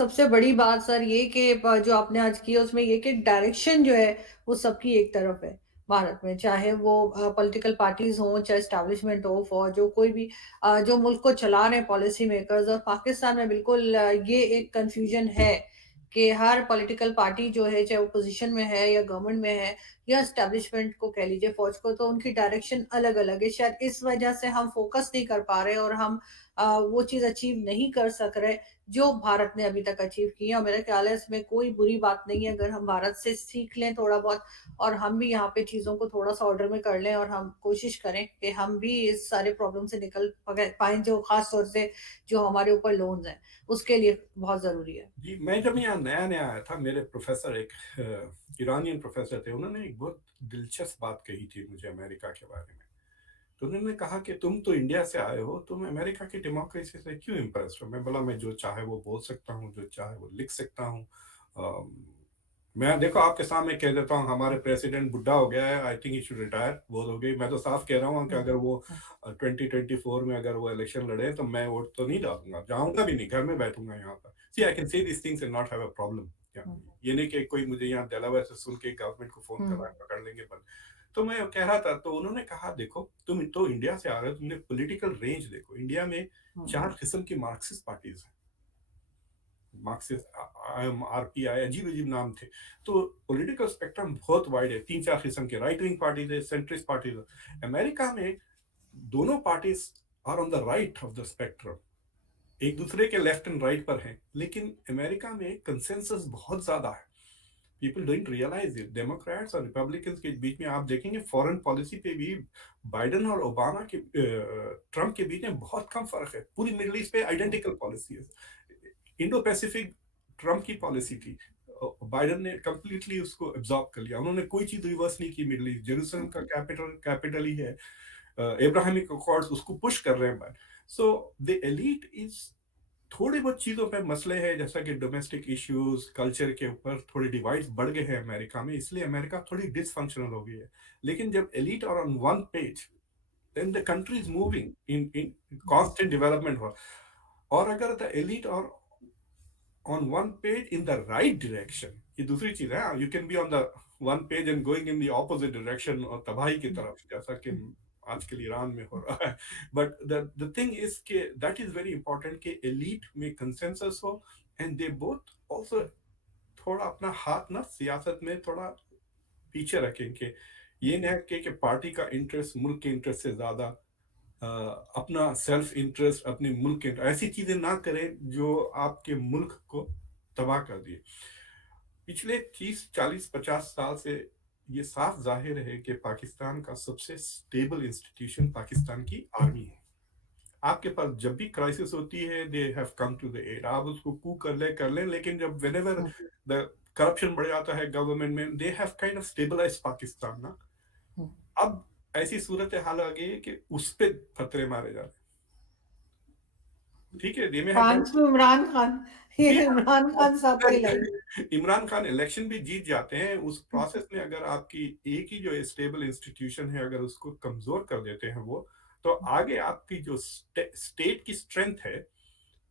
सबसे बड़ी बात सर ये कि जो आपने आज की है उसमें ये कि डायरेक्शन जो है वो सबकी एक तरफ है भारत में, चाहे वो पॉलिटिकल पार्टीज़ हों, चाहे एस्टेब्लिशमेंट हो, फौज हो, कोई भी जो मुल्क को चला रहे हैं पॉलिसी मेकर्स। और पाकिस्तान में बिल्कुल ये एक कन्फ्यूजन है कि हर पॉलिटिकल पार्टी जो है, चाहे ओपोज़िशन में है या गवर्नमेंट में है या एस्टेब्लिशमेंट को कह लीजिए, फौज को, तो उनकी डायरेक्शन अलग-अलग है। शायद इस वजह से हम फ़ोकस नहीं कर पा रहे और हम वो चीज़ अचीव नहीं कर सक रहे जो भारत ने अभी तक अचीव की है। और मेरा ख़्याल है इसमें कोई बुरी बात नहीं है अगर हम भारत से सीख लें थोड़ा बहुत और हम भी यहाँ पे चीज़ों को थोड़ा-सा ऑर्डर में कर लें और हम कोशिश करें कि हम भी इस सारे प्रॉब्लम से निकल पाएँ, जो ख़ास तौर से जो हमारे ऊपर लोन्स हैं, उसके लिए बहुत ज़रूरी है। जी, मैं जब यहाँ नया-नया आया था, मेरे प्रोफ़ेसर एक ईरानियन प्रोफ़ेसर थे, उन्होंने एक बहुत दिलचस्प बात कही थी मुझे अमेरिका के बारे में। तो उन्होंने कहा कि तुम तो इंडिया से आए हो, तुम अमेरिका की डेमोक्रेसी से क्यों इम्प्रेस्ड हो? मैं बोला मैं जो चाहे वो बोल सकता हूँ, जो चाहे वो लिख सकता हूँ। मैं देखो आपके सामने कह देता हूँ हमारे प्रेसिडेंट बुड्ढा हो गया है, I think he should retire, बहुत हो गई। मैं तो साफ कह रहा हूँ कि हुँ, अगर वो हुँ, 2024 में अगर वो इलेक्शन लड़े तो मैं वोट तो नहीं डालूँगा, जाऊँगा भी नहीं, घर में बैठूँगा यहाँ पर। See I can say these things and not have a problem. या हुँ, ये नहीं कि कोई मुझे यहाँ डेलावेयर से सुन के गवर्नमेंट को फ़ोन हुँ, कर रहा है, पकड़ लेंगे बंद। तो मैं कह रहा था, तो उन्होंने कहा देखो, तुम तो इंडिया से आ रहे हो, तुमने पॉलिटिकल रेंज देखो। इंडिया में हुँ, 4 किस्म की मार्क्सिस्ट पार्टीज़ हैं। मार्क्सिस्ट आरपीआई अजीब-अजीब नाम थे। तो पॉलिटिकल स्पेक्ट्रम बहुत वाइड है, 3-4 किस्म के राइट विंग पार्टीज़ है, सेंट्रिस्ट पार्टीज़ है। अमेरिका में दोनों parties are on the right of the spectrum. एक दूसरे के लेफ्ट एंड राइट पर हैं, लेकिन अमेरिका में कंसेंसस बहुत ज़्यादा है। People don't realise it. Democrats और रिपब्लिकन्स के बीच में आप देखेंगे फॉरेन पॉलिसी पे भी बाइडेन और ओबामा के ट्रम्प के बीच में बहुत कम फ़र्क है। पूरी मिडल ईस्ट पे हुँ, आइडेंटिकल पॉलिसी है। इंडो पैसिफिक ट्रम्प की पॉलिसी थी। बाइडेन ने कंप्लीटली उसको एब्जॉर्ब कर लिया। उन्होंने कोई चीज़ रिवर्स नहीं की मिडल ईस्ट। जेरूसलम का कैपिटल कैपिटल ही है। अब्राहमिक अकॉर्ड्स उसको पुश कर रहे हैं। सो द एलीट इज़ थोड़ी बहुत चीज़ों पे मसले हैं, जैसा कि डोमेस्टिक इश्यूज़, कल्चर के ऊपर थोड़े डिवाइड्स बढ़ गए हैं अमेरिका में, इसलिए अमेरिका थोड़ी डिसफंक्शनल हो गई है। लेकिन जब elite are on one page, then the country is moving in in constant development हो। और अगर the elite are on one page in the right direction, ये दूसरी चीज़ है। You can be on the one page and going in the opposite direction और तबाही की हुँ, तरफ, जैसा कि हुँ, आजकल ईरान में हो रहा है। बट द थिंग इज के दैट इज वेरी इंपॉर्टेंट कि एलीट में कंसेंसस हो, एंड दे बोथ आल्सो थोड़ा अपना हाथ ना सियासत में थोड़ा पीछे रखें कि ये ना कि पार्टी का इंटरेस्ट मुल्क के इंटरेस्ट से ज्यादा अ, अपना सेल्फ इंटरेस्ट, अपने मुल्क के ऐसी चीजें ना करें जो आपके मुल्क को तबाह कर दिए। पिछले 30, 40, 50 साल से ये साफ जाहिर है कि पाकिस्तान का सबसे स्टेबल इंस्टीट्यूशन पाकिस्तान की आर्मी है। आपके पास जब भी क्राइसिस होती है, they have come to the aid. आप उसको कू कर लें, लेकिन जब व्हेनेवर हुँ, द करप्शन बढ़ जाता है गवर्नमेंट में, they have kind of stabilise Pakistan ना। हुँ। अब ऐसी सूरत हाल आ गई है कि उस पे फतरे मारे जा रहे हैं। ठीक है, दे में हैव फ्रांस में इमरान खान, ये जी हाँ, इमरान खान साहब की लाइन। इमरान खान इलेक्शन भी जीत जाते हैं, उस प्रोसेस में अगर आपकी एक ही जो स्टेबल इंस्टीट्यूशन है, अगर उसको कमज़ोर कर देते हैं वो, तो आगे आपकी जो स्टेट की स्ट्रेंथ है,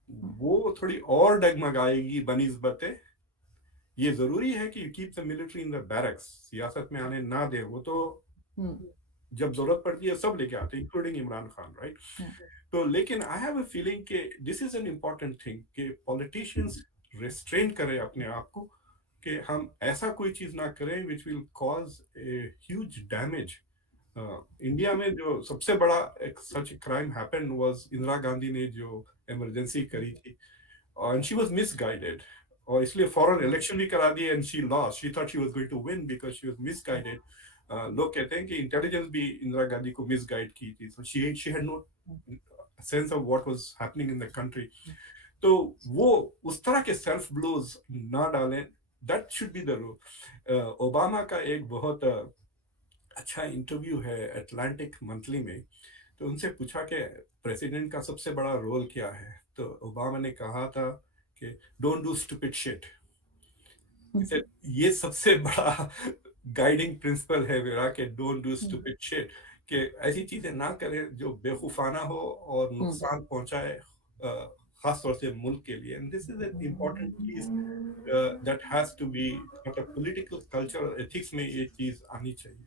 वो थोड़ी और डगमगाएगी बनिस्बत। ये ज़रूरी है कि you keep the military in the barracks, सियासत में आने ना दें, वो तो हुँ, जब ज़रूरत पड़ती है सब लेके आते हैं, इंक्लूडिंग इमरान खान, राइट? हुँ, तो लेकिन आई हैव अ फीलिंग कि this is an important thing कि पॉलिटिशियंस रिस्ट्रेन करें अपने आप को, कि हम ऐसा कोई चीज ना करें which will cause a huge damage. India में जो सबसे बड़ा एक such crime happened was Indira Gandhi ने जो इमरजेंसी करी थी, एंड शी वाज मिसगाइडेड, और इसलिए फॉरेन इलेक्शन भी करा दिए and she lost. She thought she was going to win because she was misguided. लोग कहते हैं कि इंटेलिजेंस भी इंदिरा गांधी को मिसगाइड की थी, so she had no hmm, sense of what was happening in the country. तो वो उस तरह के सेल्फ ब्लोज ना डालें, that should be the rule. Obama का एक बहुत अच्छा इंटरव्यू है अटलांटिक मंथली में। तो उनसे पूछा कि प्रेसिडेंट का सबसे बड़ा रोल क्या है, तो ओबामा ने कहा था कि डोंट डू स्टूपिड शिट। हुँ, ये सबसे बड़ा गाइडिंग प्रिंसिपल है मेरा, कि don't do hmm, stupid shit, कि ऐसी चीजें ना करें जो बेवकूफाना हो और हुँ, नुकसान पहुंचाए खास तौर से मुल्क के लिए, and this is an important चीज दैट हैज टू बी, मतलब पॉलिटिकल कल्चर और एथिक्स में ये चीज आनी चाहिए।